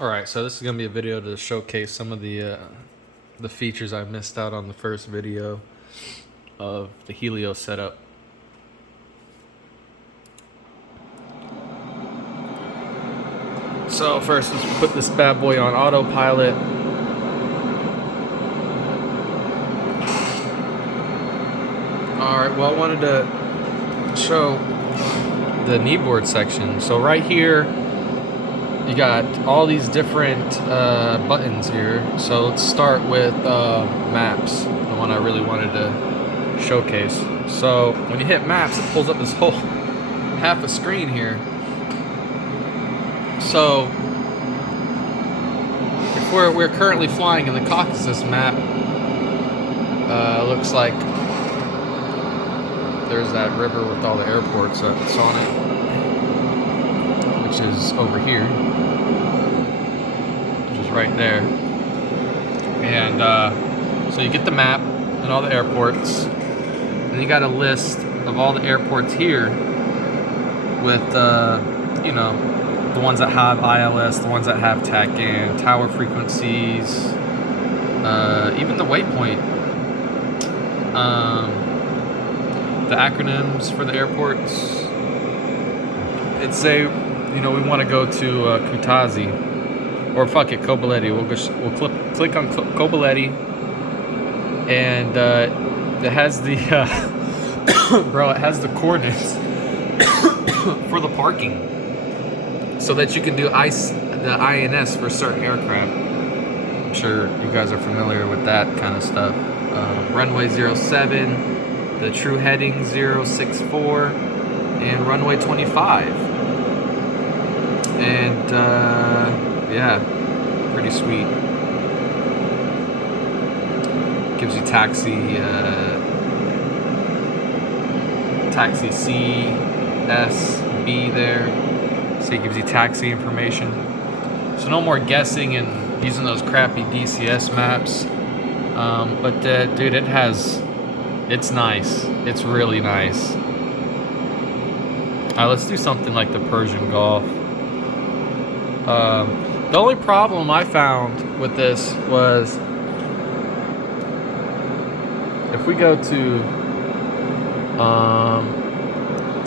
Alright, so this is going to be a video to showcase some of the features I missed out on the first video of the Helios setup. So first, let's put this bad boy on autopilot. Alright, well I wanted to show the kneeboard section. So right here, you got all these different buttons here. So let's start with maps, the one I really wanted to showcase. So when you hit maps, it pulls up this whole half a screen here. So if we're currently flying in the Caucasus map, looks like there's that river with all the airports that's on it, which is over here, which is right there. And so you get the map and all the airports, and you got a list of all the airports here with you know, the ones that have ILS, the ones that have TACAN, tower frequencies, even the waypoint, the acronyms for the airports. It'd say, you know, we want to go to Kutaisi, or fuck it, Kobuleti. We'll click on Kobuleti, and it has the bro, it has the coordinates for the parking, so that you can do the INS for certain aircraft. I'm sure you guys are familiar with that kind of stuff. Runway 07, the true heading 064, and runway 25. And yeah, pretty sweet. Gives you taxi C, S, B there. So it gives you taxi information. So no more guessing and using those crappy DCS maps. But dude, it's nice. It's really nice. Let's do something like the Persian Gulf. The only problem I found with this was if we go to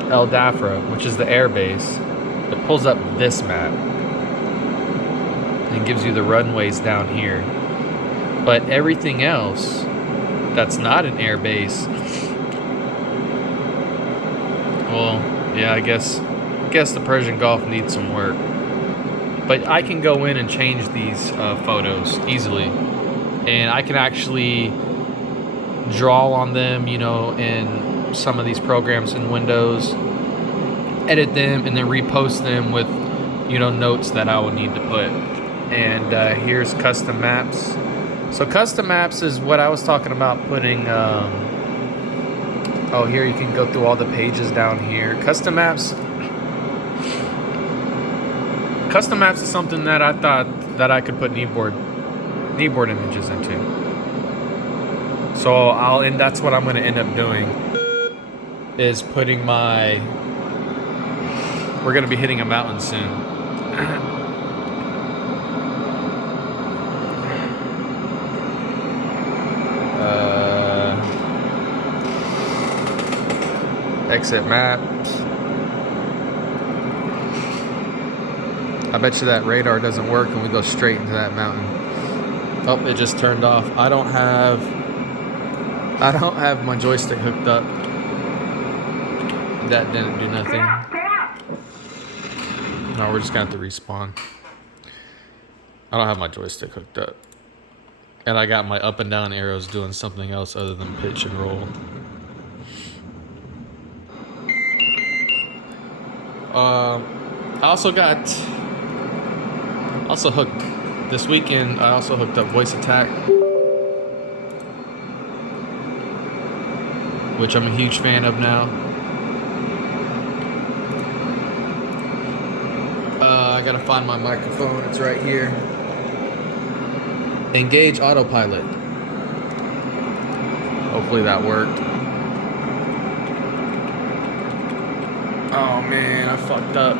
El Dafra, which is the air base, it pulls up this map and gives you the runways down here. But everything else that's not an air base, well, yeah, I guess the Persian Gulf needs some work. But I can go in and change these photos easily, and I can actually draw on them, you know, in some of these programs in Windows, edit them, and then repost them with, you know, notes that I would need to put. And here's custom maps. So custom maps is what I was talking about putting. Oh, here you can go through all the pages down here. Custom maps is something that I thought that I could put kneeboard images into. So that's what I'm going to end up doing, is putting we're going to be hitting a mountain soon. Exit maps. I bet you that radar doesn't work and we go straight into that mountain. Oh, it just turned off. I don't have my joystick hooked up. That didn't do nothing. No, we're just gonna have to respawn. I don't have my joystick hooked up. And I got my up and down arrows doing something else other than pitch and roll. I also hooked this weekend. I also hooked up voice attack, which I'm a huge fan of now. I gotta find my microphone. It's right here. Engage autopilot. Hopefully that worked. Oh man, I fucked up.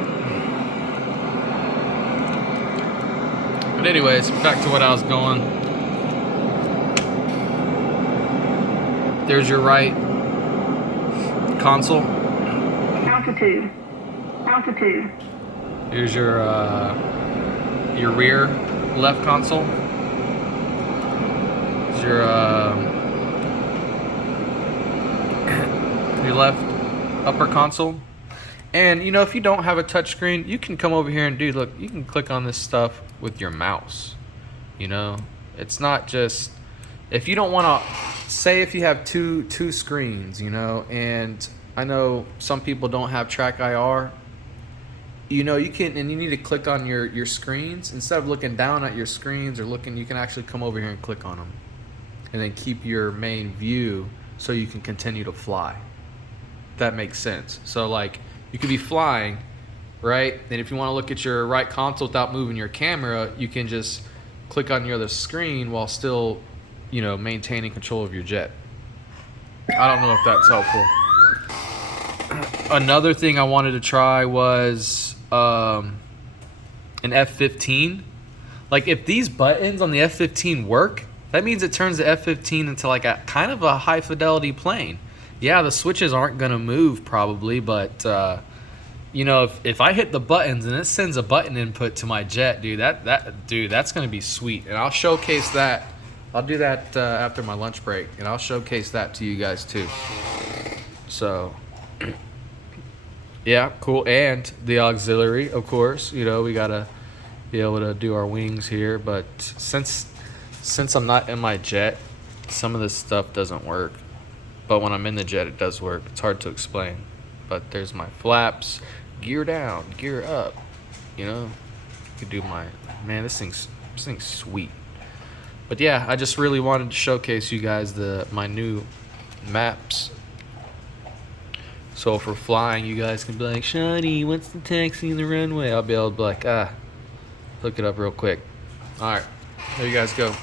But anyways, back to what I was going. There's your right console. Altitude. Here's your rear left console. Here's your left upper console. And you know, if you don't have a touchscreen, you can come over here and look, you can click on this stuff with your mouse. You know, it's not just, if you don't want to, say if you have two screens, you know, and I know some people don't have track IR, you know, you can, and you need to click on your screens instead of looking down at your screens or looking, you can actually come over here and click on them and then keep your main view so you can continue to fly. That makes sense. So like, you could be flying, right? And if you want to look at your right console without moving your camera, you can just click on your other screen while still, you know, maintaining control of your jet. I don't know if that's helpful. Another thing I wanted to try was an F-15. Like if these buttons on the F-15 work, that means it turns the F-15 into like a kind of a high fidelity plane. Yeah, the switches aren't gonna move probably, but you know, if I hit the buttons and it sends a button input to my jet, dude, that's gonna be sweet. And I'll showcase that. I'll do that after my lunch break, and I'll showcase that to you guys too. So, yeah, cool. And the auxiliary, of course. You know, we gotta be able to do our wings here. But since I'm not in my jet, some of this stuff doesn't work. But when I'm in the jet, it does work. It's hard to explain. But there's my flaps, gear down, gear up. You know, you can do my, man, this thing's sweet. But yeah, I just really wanted to showcase you guys my new maps. So if we're flying, you guys can be like, Shani, what's the taxi in the runway? I'll be able to be like, look it up real quick. All right, there you guys go.